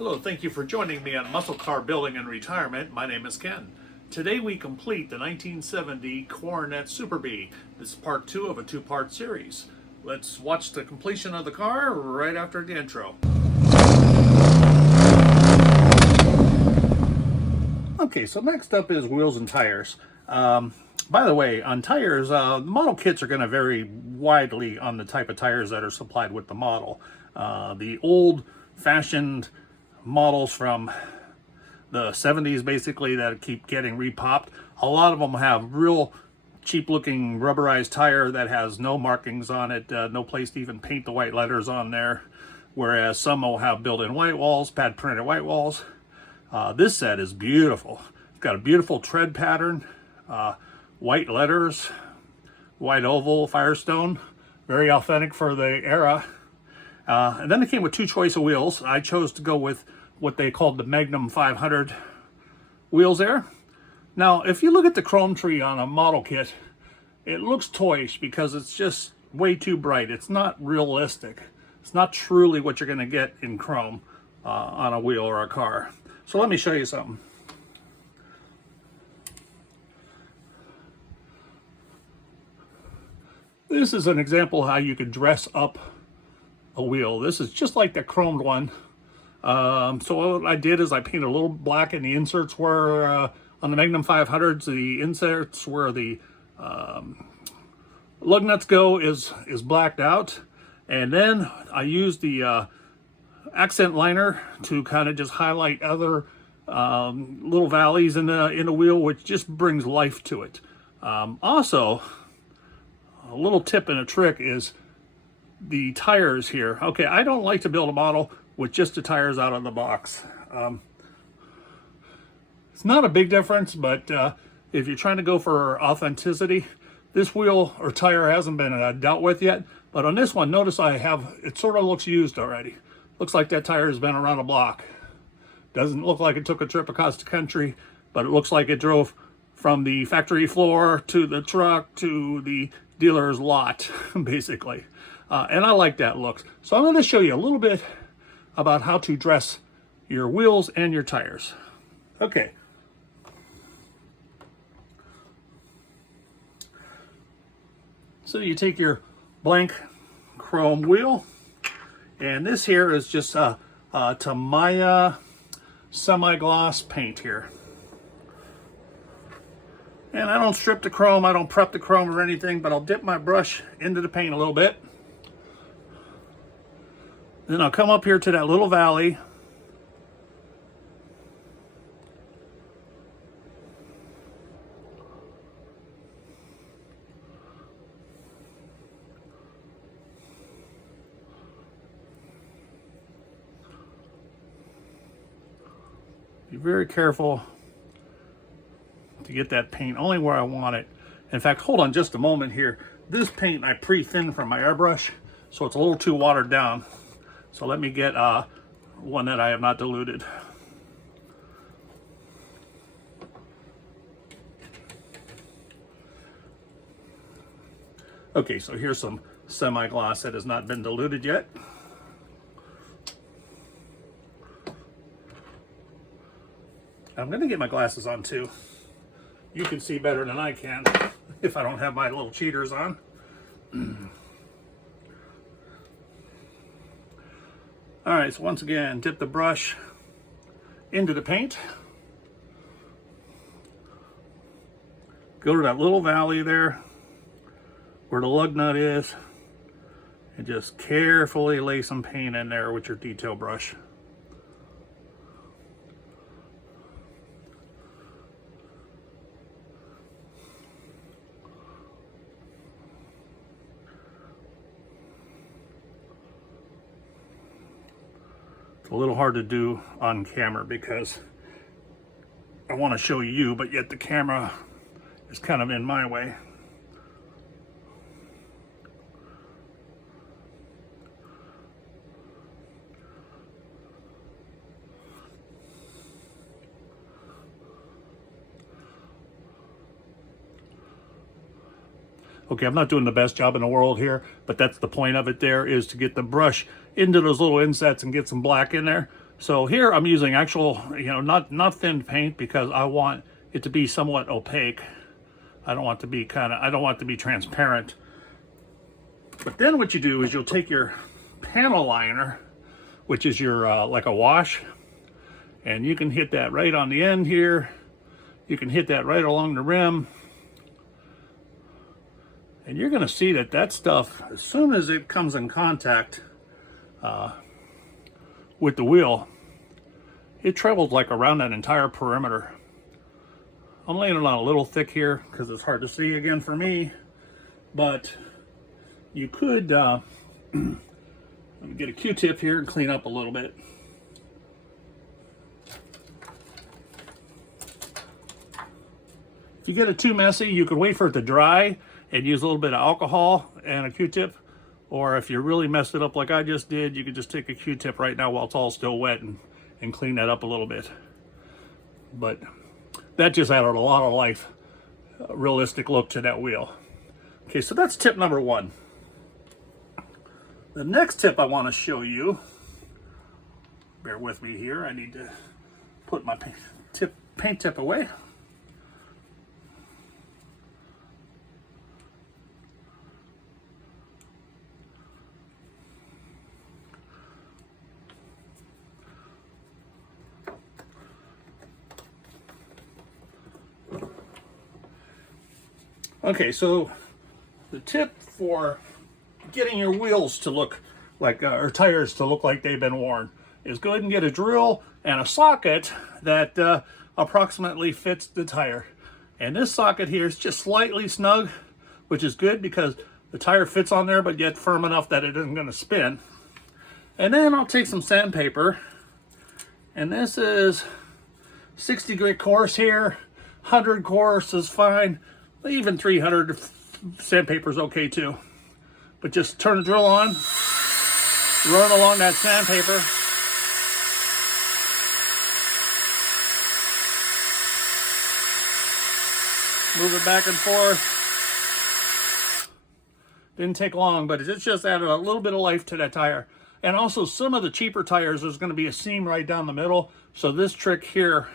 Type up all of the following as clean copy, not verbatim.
Hello, thank you for joining me on Muscle Car Building and Retirement. My name is Ken. Today we complete the 1970 Coronet Superbee. This is part 2 of a 2-part series. Let's watch the completion of the car right after the intro. Okay, so next up is wheels and tires. By the way, on tires, the model kits are going to vary widely on the type of tires that are supplied with the model. The old-fashioned models from the 70s, basically, that keep getting repopped, a lot of them have real cheap-looking rubberized tire that has no markings on it, no place to even paint the white letters on there, whereas some will have built-in white walls, pad-printed white walls. This set is beautiful. It's got a beautiful tread pattern, white letters, white oval, Firestone, very authentic for the era. And then it came with 2 choice of wheels. I chose to go with what they called the Magnum 500 wheels there. Now, if you look at the chrome tree on a model kit, it looks toyish because it's just way too bright. It's not realistic. It's not truly what you're going to get in chrome on a wheel or a car. So let me show you something. This is an example how you could dress up a wheel. This is just like the chromed one. So what I did is I painted a little black, and the inserts were on the Magnum 500s. The inserts where the lug nuts go is blacked out, and then I used the accent liner to kind of just highlight other little valleys in the wheel, which just brings life to it. Also, a little tip and a trick is the tires here. Okay, I don't like to build a model with just the tires out of the box. It's not a big difference, but if you're trying to go for authenticity, this wheel or tire hasn't been dealt with yet. But on this one, notice I have, it sort of looks used already. Looks like that tire has been around the block. Doesn't look like it took a trip across the country, but it looks like it drove from the factory floor to the truck to the dealer's lot, basically. And I like that look. So I'm going to show you a little bit about how to dress your wheels and your tires. Okay. So you take your blank chrome wheel, and this here is just Tamiya semi-gloss paint here. And I don't strip the chrome, I don't prep the chrome or anything, but I'll dip my brush into the paint a little bit. Then I'll come up here to that little valley. Be very careful to get that paint only where I want it. In fact, hold on just a moment here. This paint I pre-thinned from my airbrush, so it's a little too watered down. So let me get one that I have not diluted. Okay, so here's some semi-gloss that has not been diluted yet. I'm going to get my glasses on too. You can see better than I can if I don't have my little cheaters on. All right, so once again, dip the brush into the paint. Go to that little valley there where the lug nut is, and just carefully lay some paint in there with your detail brush. A little hard to do on camera because I want to show you, but yet the camera is kind of in my way. Okay, I'm not doing the best job in the world here, but that's the point of it there, is to get the brush into those little insets and get some black in there. So here I'm using actual, not thin paint, because I want it to be somewhat opaque. I don't want it to be transparent. But then what you do is you'll take your panel liner, which is your like a wash, and you can hit that right on the end here. You can hit that right along the rim. And you're going to see that stuff, as soon as it comes in contact with the wheel, it travels like around that entire perimeter. I'm laying it on a little thick here because it's hard to see again for me, but you could let me get a Q-tip here and clean up a little bit. If you get it too messy, you could wait for it to dry and use a little bit of alcohol and a Q-tip. Or if you really messed it up like I just did, you could just take a Q-tip right now while it's all still wet and clean that up a little bit. But that just added a lot of life, realistic look to that wheel. Okay, so that's tip number one. The next tip I want to show you, bear with me here, I need to put my paint tip away. Okay, so the tip for getting your wheels to look like, or tires to look like they've been worn, is go ahead and get a drill and a socket that approximately fits the tire. And this socket here is just slightly snug, which is good because the tire fits on there, but yet firm enough that it isn't going to spin. And then I'll take some sandpaper, and this is 60 grit coarse here, 100 coarse is fine. Even 300 sandpaper is okay too. But just turn the drill on, run along that sandpaper. Move it back and forth. Didn't take long, but it just added a little bit of life to that tire. And also some of the cheaper tires, there's going to be a seam right down the middle. So this trick here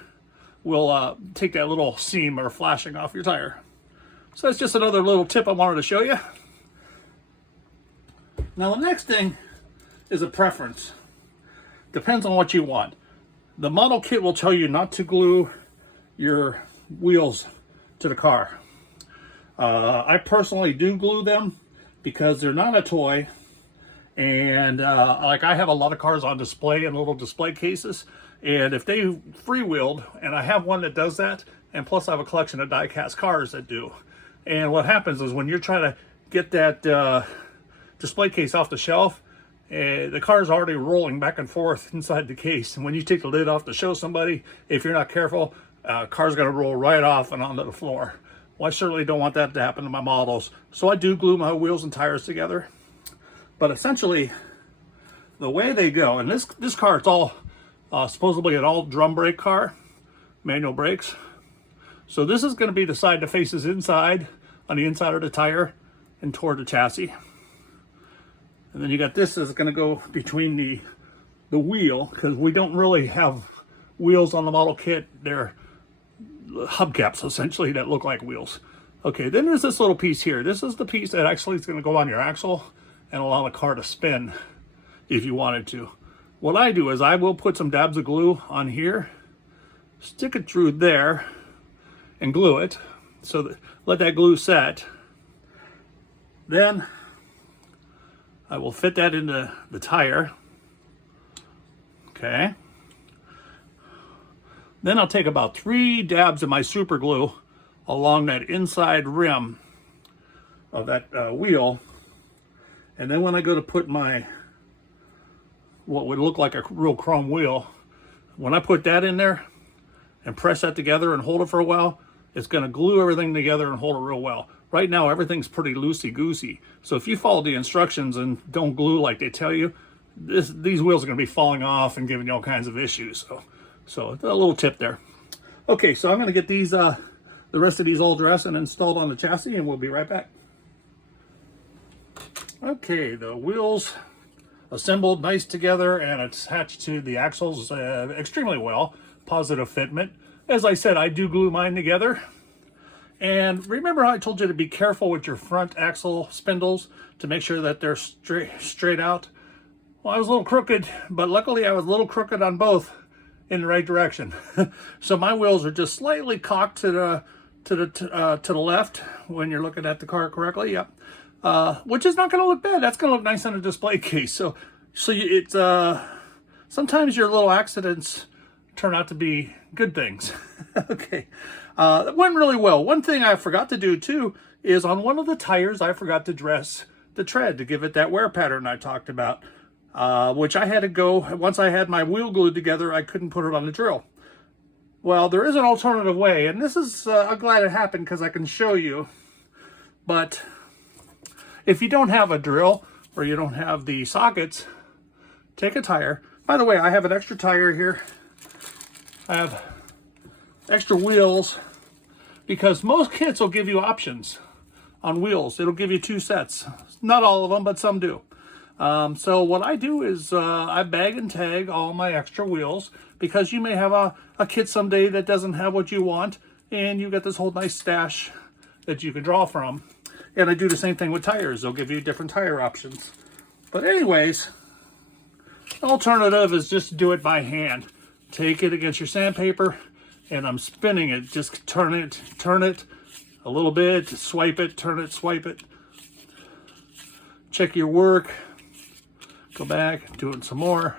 will take that little seam or flashing off your tire. So that's just another little tip I wanted to show you. Now the next thing is a preference. Depends on what you want. The model kit will tell you not to glue your wheels to the car. I personally do glue them because they're not a toy. And like I have a lot of cars on display in little display cases. And if they freewheeled, and I have one that does that, and plus I have a collection of die-cast cars that do. And what happens is when you're trying to get that display case off the shelf, the car's already rolling back and forth inside the case. And when you take the lid off to show somebody, if you're not careful, car's going to roll right off and onto the floor. Well, I certainly don't want that to happen to my models. So I do glue my wheels and tires together. But essentially, the way they go, and this car, it's all supposedly an all drum brake car, manual brakes. So this is going to be the side that faces inside, on the inside of the tire and toward the chassis. And then you got this is going to go between the wheel, because we don't really have wheels on the model kit. They're hubcaps essentially that look like wheels. Okay, then there's this little piece here. This is the piece that actually is going to go on your axle and allow the car to spin if you wanted to. What I do is I will put some dabs of glue on here, stick it through there, and glue it. So that, let that glue set. Then I will fit that into the tire. Okay. Then I'll take about 3 dabs of my super glue along that inside rim of that wheel. And then when I go to put my, what would look like a real chrome wheel, when I put that in there and press that together and hold it for a while, it's going to glue everything together and hold it real well. Right now, everything's pretty loosey-goosey. So if you follow the instructions and don't glue like they tell you, these wheels are going to be falling off and giving you all kinds of issues. So a little tip there. Okay, so I'm going to get these, the rest of these all dressed and installed on the chassis, and we'll be right back. Okay, the wheels assembled nice together and attached to the axles extremely well. Positive fitment. As I said, I do glue mine together. And remember how I told you to be careful with your front axle spindles to make sure that they're straight out? Well, I was a little crooked, but luckily I was a little crooked on both in the right direction. So my wheels are just slightly cocked to the left when you're looking at the car correctly. Yep. Which is not going to look bad. That's going to look nice on a display case. So it's sometimes your little accidents turn out to be good things. Okay. That went really well. One thing I forgot to do too is on one of the tires, I forgot to dress the tread to give it that wear pattern I talked about, which I had to go, once I had my wheel glued together, I couldn't put it on the drill. Well, there is an alternative way, and this is, I'm glad it happened because I can show you, but if you don't have a drill or you don't have the sockets, take a tire. By the way, I have an extra tire here. I have extra wheels because most kits will give you options on wheels. It'll give you 2 sets. Not all of them, but some do. So what I do is I bag and tag all my extra wheels because you may have a kit someday that doesn't have what you want and you got this whole nice stash that you can draw from. And I do the same thing with tires. They'll give you different tire options. But anyways, the alternative is just to do it by hand. Take it against your sandpaper, and I'm spinning it. Just turn it a little bit, swipe it, turn it, swipe it. Check your work. Go back, do it some more.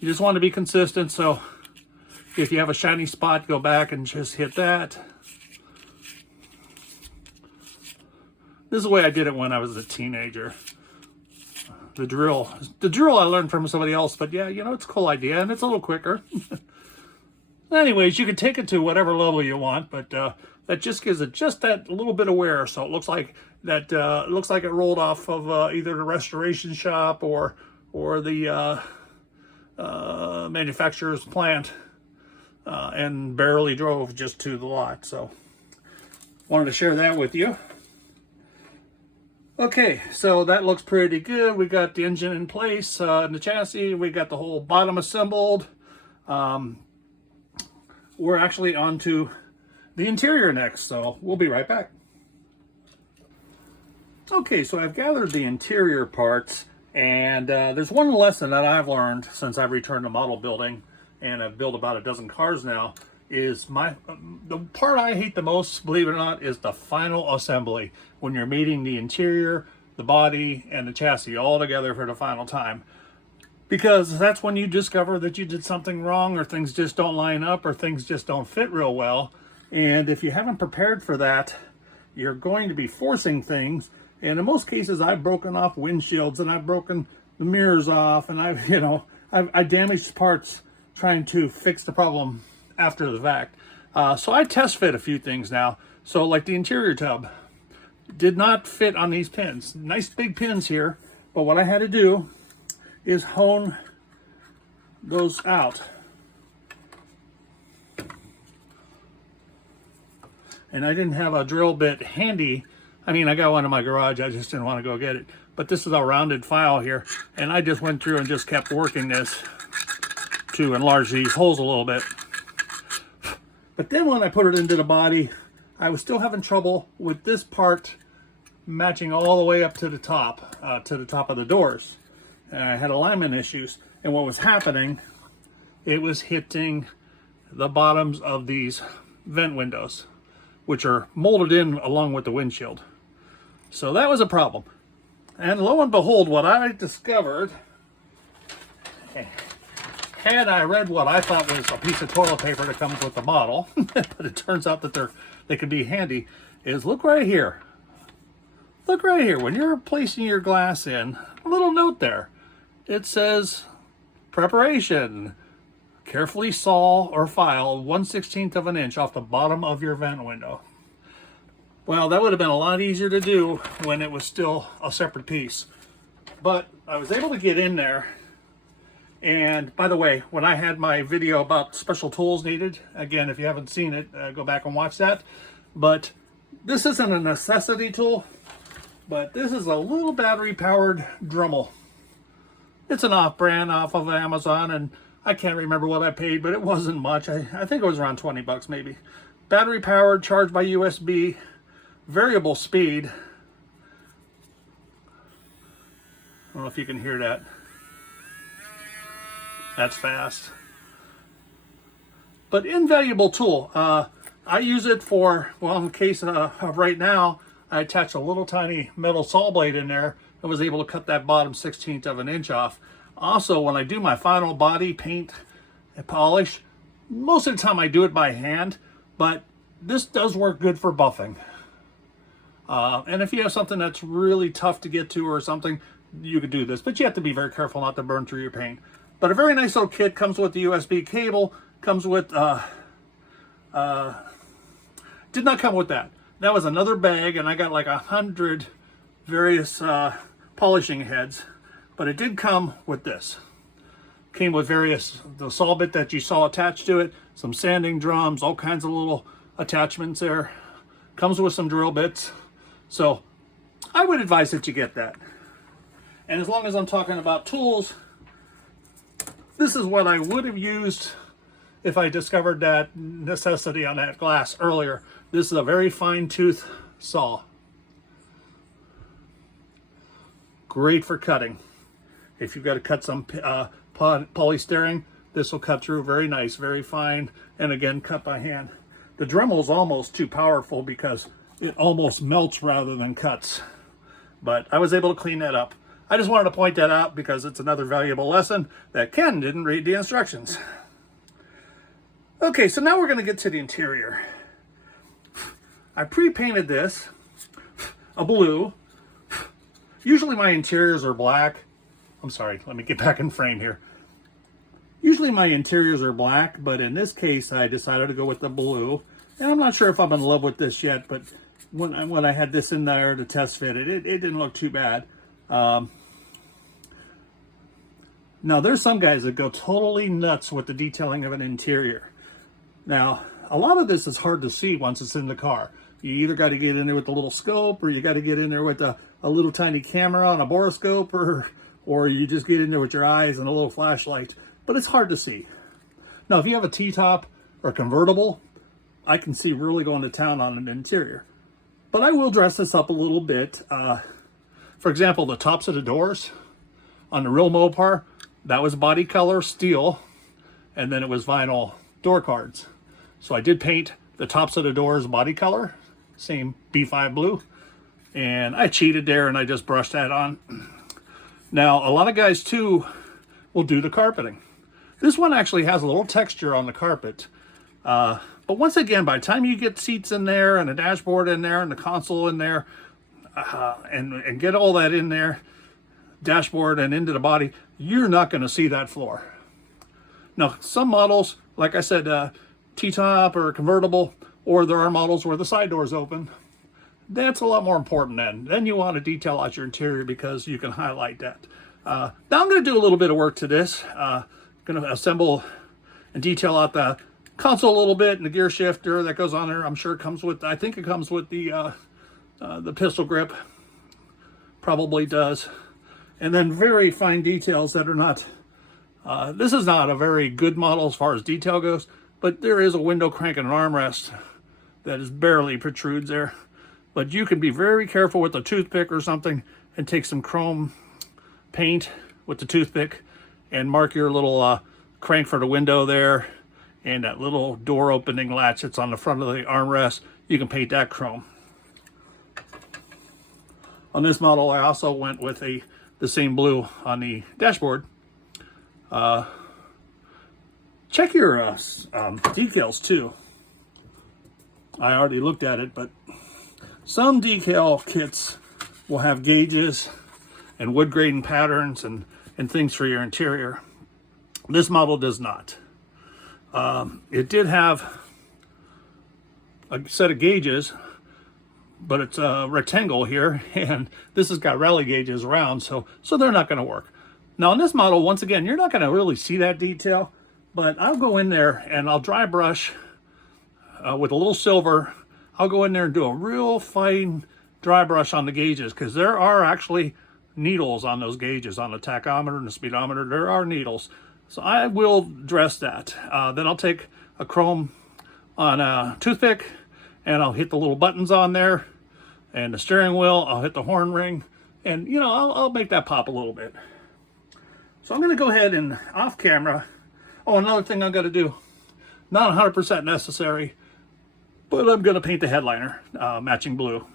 You just want to be consistent, so if you have a shiny spot, go back and just hit that. This is the way I did it when I was a teenager. The drill I learned from somebody else, but yeah, you know, it's a cool idea and it's a little quicker. Anyways, you can take it to whatever level you want, but that just gives it just that little bit of wear, so it looks like that looks like it rolled off of either the restoration shop or the manufacturer's plant and barely drove just to the lot. So wanted to share that with you. Okay, so that looks pretty good. We got the engine in place in the chassis. We got the whole bottom assembled. We're actually on to the interior next, so we'll be right back. Okay, so I've gathered the interior parts, and there's one lesson that I've learned since I've returned to model building, and I've built about a dozen cars now, is the part I hate the most, believe it or not, is the final assembly. When you're meeting the interior, the body, and the chassis all together for the final time. Because that's when you discover that you did something wrong, or things just don't line up, or things just don't fit real well. And if you haven't prepared for that, you're going to be forcing things. And in most cases, I've broken off windshields, and I've broken the mirrors off, and I damaged parts trying to fix the problem after the fact. So I test fit a few things now. So like the interior tub did not fit on these pins. Nice big pins here, but what I had to do is hone those out. And I didn't have a drill bit handy. I mean, I got one in my garage, I just didn't want to go get it. But this is a rounded file here, and I just went through and just kept working this to enlarge these holes a little bit. But then when I put it into the body, I was still having trouble with this part matching all the way up to the top of the doors. And I had alignment issues. And what was happening, it was hitting the bottoms of these vent windows, which are molded in along with the windshield. So that was a problem. And lo and behold, what I discovered, had I read what I thought was a piece of toilet paper that comes with the model, but it turns out that they can be handy, is look right here. Look right here. When you're placing your glass in, a little note there. It says, preparation. Carefully saw or file 1/16 of an inch off the bottom of your vent window. Well, that would have been a lot easier to do when it was still a separate piece. But I was able to get in there. And by the way, when I had my video about special tools needed, again, if you haven't seen it, go back and watch that. But this isn't a necessity tool, but this is a little battery powered Dremel. It's an off-brand off of Amazon, and I can't remember what I paid, but it wasn't much. I think it was around 20 bucks maybe. Battery powered, charged by USB, variable speed. I don't know if you can hear that. That's fast. But invaluable tool. I use it for, well, in the case of right now, I attached a little tiny metal saw blade in there and was able to cut that bottom 1/16 of an inch off. Also, when I do my final body paint and polish, most of the time I do it by hand, but this does work good for buffing. And if you have something that's really tough to get to or something, you could do this, but you have to be very careful not to burn through your paint. But a very nice little kit, comes with the USB cable, comes with, did not come with that. That was another bag, and I got like 100 various polishing heads, but it did come with this. Came with the saw bit that you saw attached to it, some sanding drums, all kinds of little attachments there. Comes with some drill bits. So I would advise that you get that. And as long as I'm talking about tools, this is what I would have used if I discovered that necessity on that glass earlier. This is a very fine tooth saw. Great for cutting. If you've got to cut some polystyrene, this will cut through very nice, very fine, and again, cut by hand. The Dremel is almost too powerful because it almost melts rather than cuts. But I was able to clean that up. I just wanted to point that out because it's another valuable lesson that Ken didn't read the instructions. Okay, so now we're going to get to the interior. I pre-painted this a blue. Usually my interiors are black. I'm sorry, let me get back in frame here. Usually my interiors are black, but in this case I decided to go with the blue. And I'm not sure if I'm in love with this yet, but when I had this in there to test fit it, it didn't look too bad. Now there's some guys that go totally nuts with the detailing of an interior. Now, a lot of this is hard to see once it's in the car. You either got to get in there with a little scope, or you got to get in there with a little tiny camera on a borescope, or you just get in there with your eyes and a little flashlight. But it's hard to see. Now, if you have a T-top or convertible, I can see really going to town on an interior. But I will dress this up a little bit. For example, the tops of the doors on the real Mopar, that was body color steel, and then it was vinyl door cards. So I did paint the tops of the doors body color, same B5 blue, and I cheated there and I just brushed that on. Now, a lot of guys too will do the carpeting. This one actually has a little texture on the carpet. But once again, by the time you get seats in there and a dashboard in there and the console in there, and get all that in there, dashboard and into the body, you're not going to see that floor. Now, some models, like I said, T-top or convertible, or there are models where the side doors open. That's a lot more important then. Then you want to detail out your interior because you can highlight that. Now I'm going to do a little bit of work to this. Going to assemble and detail out the console a little bit and the gear shifter that goes on there. I'm sure it comes with, I think it comes with the pistol grip. Probably does. And then very fine details that are not, this is not a very good model as far as detail goes, but there is a window crank and an armrest that is barely protrudes there. But you can be very careful with a toothpick or something and take some chrome paint with the toothpick and mark your little crank for the window there, and that little door opening latch that's on the front of the armrest, you can paint that chrome. On this model, I also went with the same blue on the dashboard. Check your decals too. I already looked at it, but some decal kits will have gauges and wood grain patterns and things for your interior. This model does not. It did have a set of gauges, but it's a rectangle here, and this has got rally gauges around, so they're not going to work. Now on this model, once again, you're not going to really see that detail, but I'll go in there and I'll dry brush with a little silver. I'll go in there and do a real fine dry brush on the gauges, because there are actually needles on those gauges, on the tachometer and the speedometer. There are needles. So I will address that. Then I'll take a chrome on a toothpick and I'll hit the little buttons on there, and the steering wheel, I'll hit the horn ring, and you know, I'll make that pop a little bit. So I'm going to go ahead and off camera. Oh, another thing I've got to do, not 100% necessary, but I'm going to paint the headliner matching blue.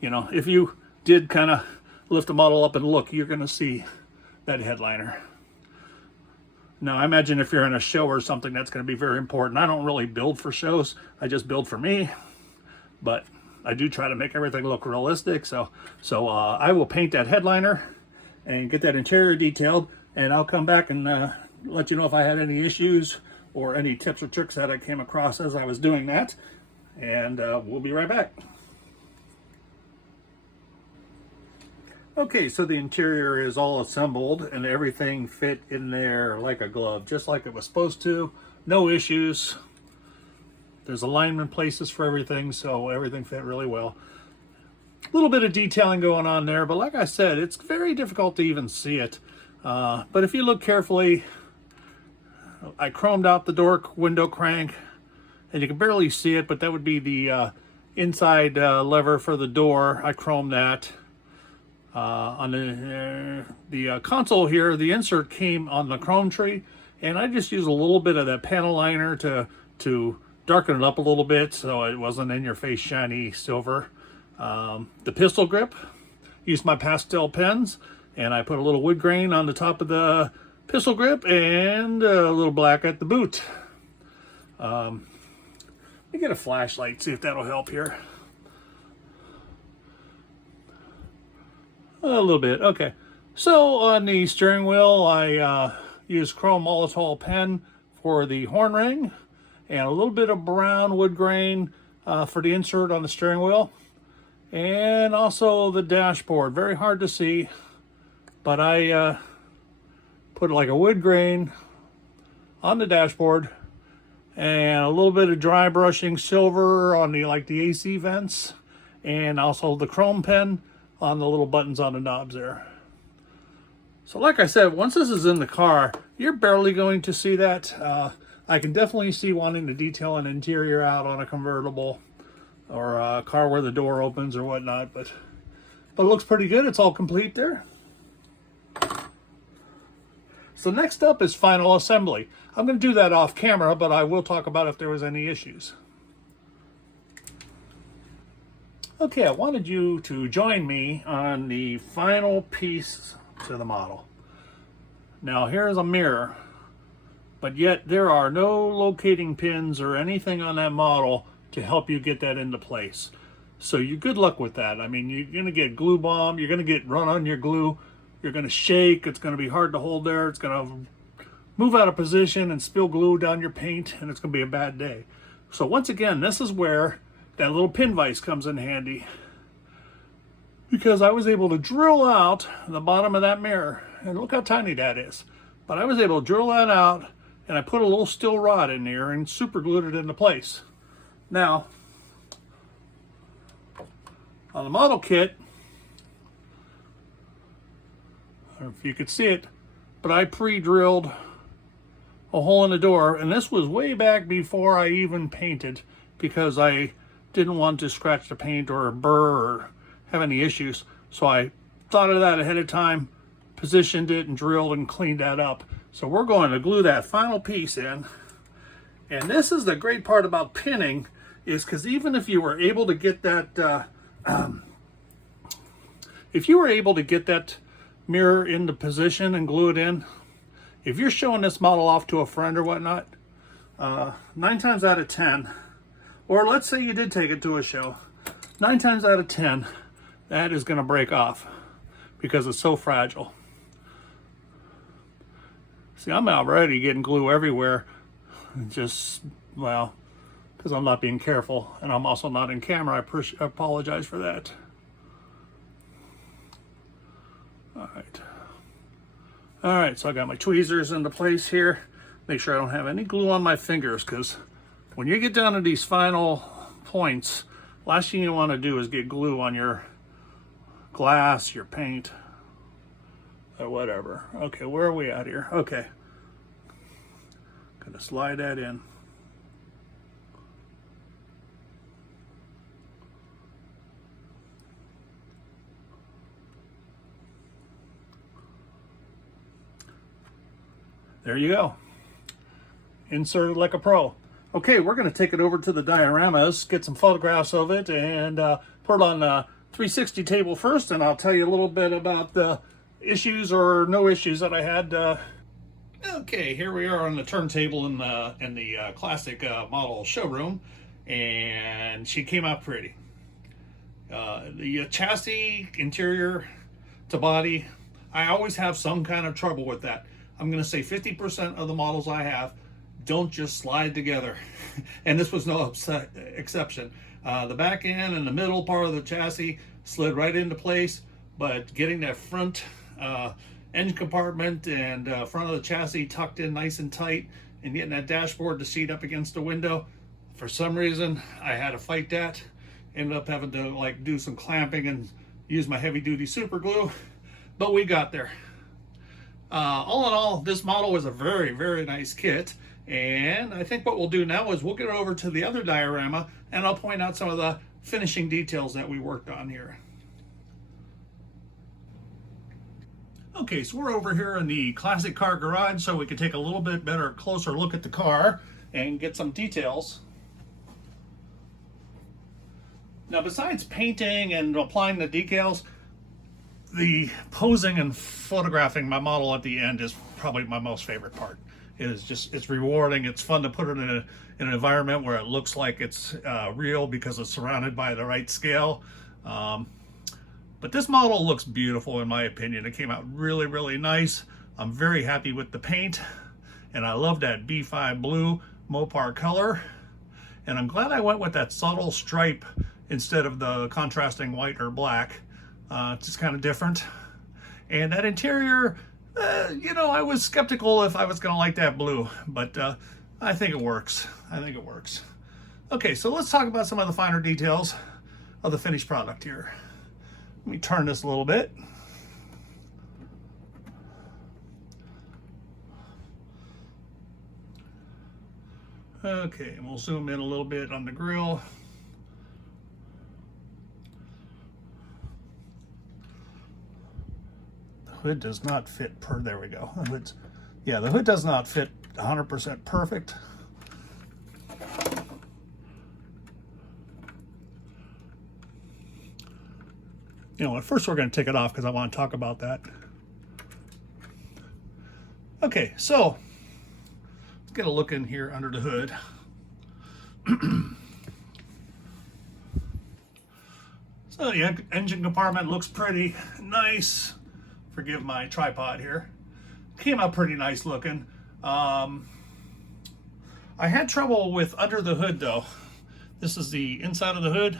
You know, if you did kind of lift the model up and look, you're going to see that headliner. Now, I imagine if you're in a show or something, that's going to be very important. I don't really build for shows. I just build for me. But I do try to make everything look realistic. So I will paint that headliner and get that interior detailed. And I'll come back and let you know if I had any issues or any tips or tricks that I came across as I was doing that. And we'll be right back. Okay, so the interior is all assembled and everything fit in there like a glove, just like it was supposed to. No issues. There's alignment places for everything, so everything fit really well. A little bit of detailing going on there, but like I said, it's very difficult to even see it. But if you look carefully, I chromed out the door window crank, and you can barely see it, but that would be the inside lever for the door. I chromed that. On the console here, the insert came on the chrome tree, and I just used a little bit of that panel liner to darken it up a little bit so it wasn't in your face shiny silver. The pistol grip, used my pastel pens, and I put a little wood grain on the top of the pistol grip and a little black at the boot. Let me get a flashlight, see if that'll help here. A little bit, okay. So on the steering wheel, I used chrome Molotow pen for the horn ring, and a little bit of brown wood grain for the insert on the steering wheel, and also the dashboard. Very hard to see, but I put like a wood grain on the dashboard, and a little bit of dry brushing silver on the the AC vents, and also the chrome pen on the little buttons on the knobs there. So like I said, once this is in the car, you're barely going to see that. I can definitely see wanting to detail an interior out on a convertible or a car where the door opens or whatnot, but it looks pretty good. It's all complete there. So next up is final assembly. I'm going to do that off camera, but I will talk about if there was any issues. Okay, I wanted you to join me on the final piece to the model. Now here's a mirror, but yet there are no locating pins or anything on that model to help you get that into place. So you good luck with that. I mean, you're gonna get glue bomb, you're gonna get run on your glue, you're gonna shake, it's gonna be hard to hold there, it's gonna move out of position and spill glue down your paint, and it's gonna be a bad day. So once again, this is where that little pin vise comes in handy, because I was able to drill out the bottom of that mirror, and look how tiny that is. But I was able to drill that out, and I put a little steel rod in there and super glued it into place. Now, on the model kit, I don't know if you could see it, but I pre-drilled a hole in the door, and this was way back before I even painted, because I didn't want to scratch the paint or burr or have any issues. So I thought of that ahead of time, positioned it and drilled and cleaned that up. So we're going to glue that final piece in. And this is the great part about pinning, is because even if you were able to get that, mirror into position and glue it in, if you're showing this model off to a friend or whatnot, 9 times out of 10, or let's say you did take it to a show, 9 times out of 10, that is going to break off because it's so fragile. See, I'm already getting glue everywhere, just, well, because I'm not being careful, and I'm also not in camera. I apologize for that. All right, so I got my tweezers into place here. Make sure I don't have any glue on my fingers, because when you get down to these final points, last thing you want to do is get glue on your glass, your paint. whatever. Okay, where are we at here? Okay. Gonna slide that in. There you go. Inserted like a pro. Okay, we're going to take it over to the dioramas, get some photographs of it, and put it on the 360 table first, and I'll tell you a little bit about the issues or no issues that I had. Okay, here we are on the turntable in the classic model showroom, and she came out pretty. The chassis, interior to body, I always have some kind of trouble with that. I'm going to say 50% of the models I have don't just slide together, and this was no exception. The back end and the middle part of the chassis slid right into place, but getting that front engine compartment and front of the chassis tucked in nice and tight, and getting that dashboard to seat up against the window, for some reason I had to fight that. Ended up having to like do some clamping and use my heavy duty super glue, but we got there. All in all, this model was a very, very nice kit, and I think what we'll do now is we'll get over to the other diorama and I'll point out some of the finishing details that we worked on here. Okay, so we're over here in the classic car garage so we can take a little bit better, closer look at the car and get some details. Now, besides painting and applying the decals, the posing and photographing my model at the end is probably my most favorite part. It's rewarding. It's fun to put it in an environment where it looks like it's real because it's surrounded by the right scale. But this model looks beautiful in my opinion. It came out really, really nice. I'm very happy with the paint, and I love that B5 blue Mopar color. And I'm glad I went with that subtle stripe instead of the contrasting white or black. It's just kind of different. And that interior, you know, I was skeptical if I was going to like that blue, but I think it works. I think it works. Okay, so let's talk about some of the finer details of the finished product here. Let me turn this a little bit. Okay, and we'll zoom in a little bit on the grille. Hood does not fit there we go. The hood does not fit 100% perfect. You know, at first we're going to take it off because I want to talk about that. Okay, so let's get a look in here under the hood. So the engine compartment looks pretty nice. Forgive my tripod here. Came out pretty nice looking. I had trouble with under the hood though. This is the inside of the hood,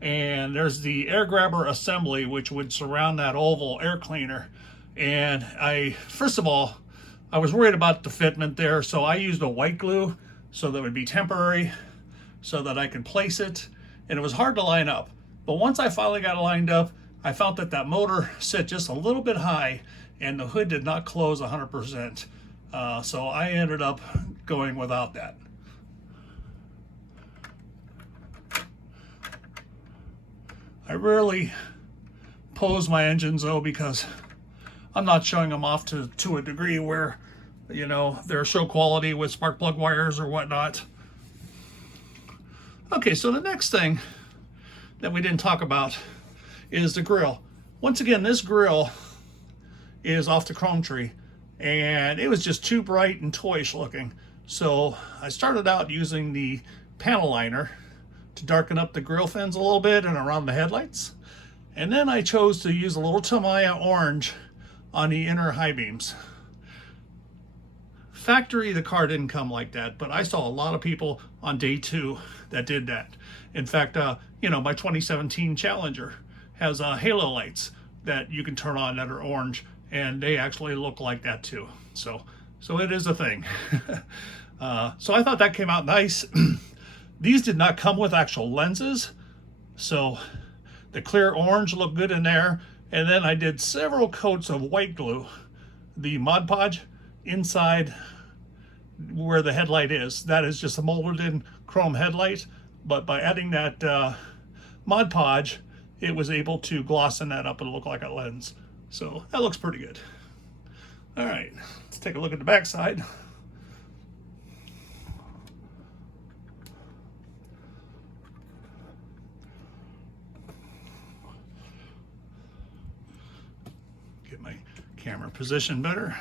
and there's the air grabber assembly which would surround that oval air cleaner. And first of all, I was worried about the fitment there, so I used a white glue so that it would be temporary so that I can place it, and it was hard to line up. But once I finally got it lined up, I found that motor set just a little bit high and the hood did not close 100%. So I ended up going without that. I rarely pose my engines though, because I'm not showing them off to a degree where, you know, they're show quality with spark plug wires or whatnot. Okay, so the next thing that we didn't talk about is the grill. Once again, this grill is off the chrome tree, and it was just too bright and toyish looking. So I started out using the panel liner to darken up the grill fins a little bit and around the headlights. And then I chose to use a little Tamiya orange on the inner high beams. Factory, the car didn't come like that, but I saw a lot of people on day 2 that did that. In fact, you know, my 2017 Challenger has halo lights that you can turn on that are orange, and they actually look like that too. So it is a thing. So I thought that came out nice. These did not come with actual lenses, so the clear orange looked good in there, And then I did several coats of white glue, the Mod Podge, inside where the headlight is. That is just a molded in chrome headlight, but by adding that Mod Podge, it was able to glossen that up and look like a lens. So that looks pretty good. All right, let's take a look at the back side. Get my camera positioned better.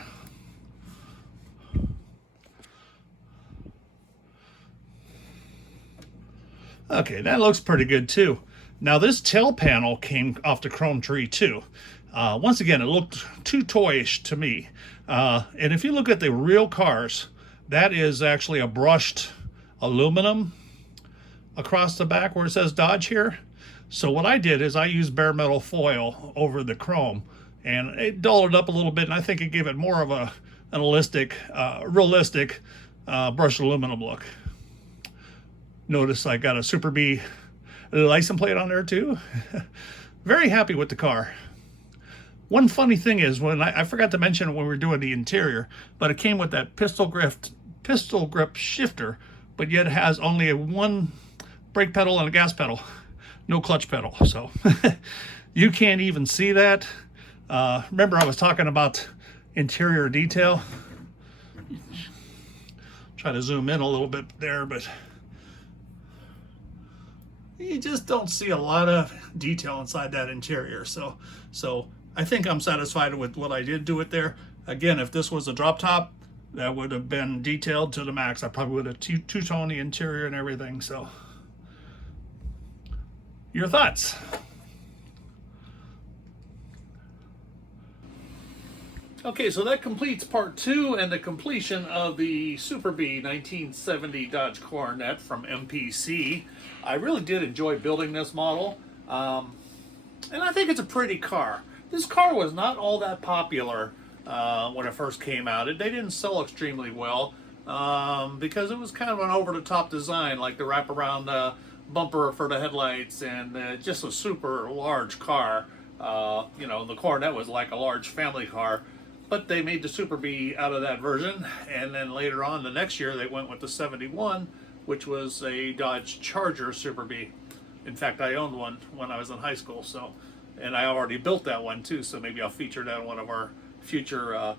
Okay, that looks pretty good too. Now this tail panel came off the chrome tree too. Once again, it looked too toyish to me. And if you look at the real cars, that is actually a brushed aluminum across the back where it says Dodge here. So what I did is I used bare metal foil over the chrome, and it dulled it up a little bit, and I think it gave it more of an realistic brushed aluminum look. Notice I got a Superbee license plate on there too. Very happy with the car. One funny thing is, when I forgot to mention when we were doing the interior, but it came with that pistol grip shifter, but yet it has only one brake pedal and a gas pedal, no clutch pedal. So you can't even see that. Remember, I was talking about interior detail. Try to zoom in a little bit there, but you just don't see a lot of detail inside that interior. So I think I'm satisfied with what I did do it there. Again, if this was a drop top, that would have been detailed to the max. I probably would have two-toned the interior and everything. So your thoughts? Okay, so that completes part 2 and the completion of the Superbee 1970 Dodge Coronet from MPC. I really did enjoy building this model, and I think it's a pretty car. This car was not all that popular when it first came out. They didn't sell extremely well because it was kind of an over-the-top design, like the wraparound bumper for the headlights, and just a super large car. You know, the Coronet was like a large family car. But they made the Superbee out of that version, and then later on the next year they went with the 71, which was a Dodge Charger Superbee. In fact, I owned one when I was in high school, so, and I already built that one too, so maybe I'll feature that in one of our future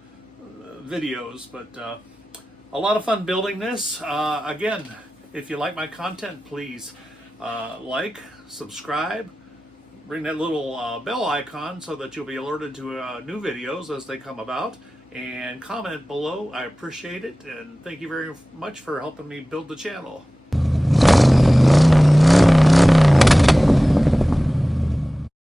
videos. But a lot of fun building this. Again, if you like my content, please like, subscribe, ring that little bell icon so that you'll be alerted to new videos as they come about, and comment below. I appreciate it, and thank you very much for helping me build the channel.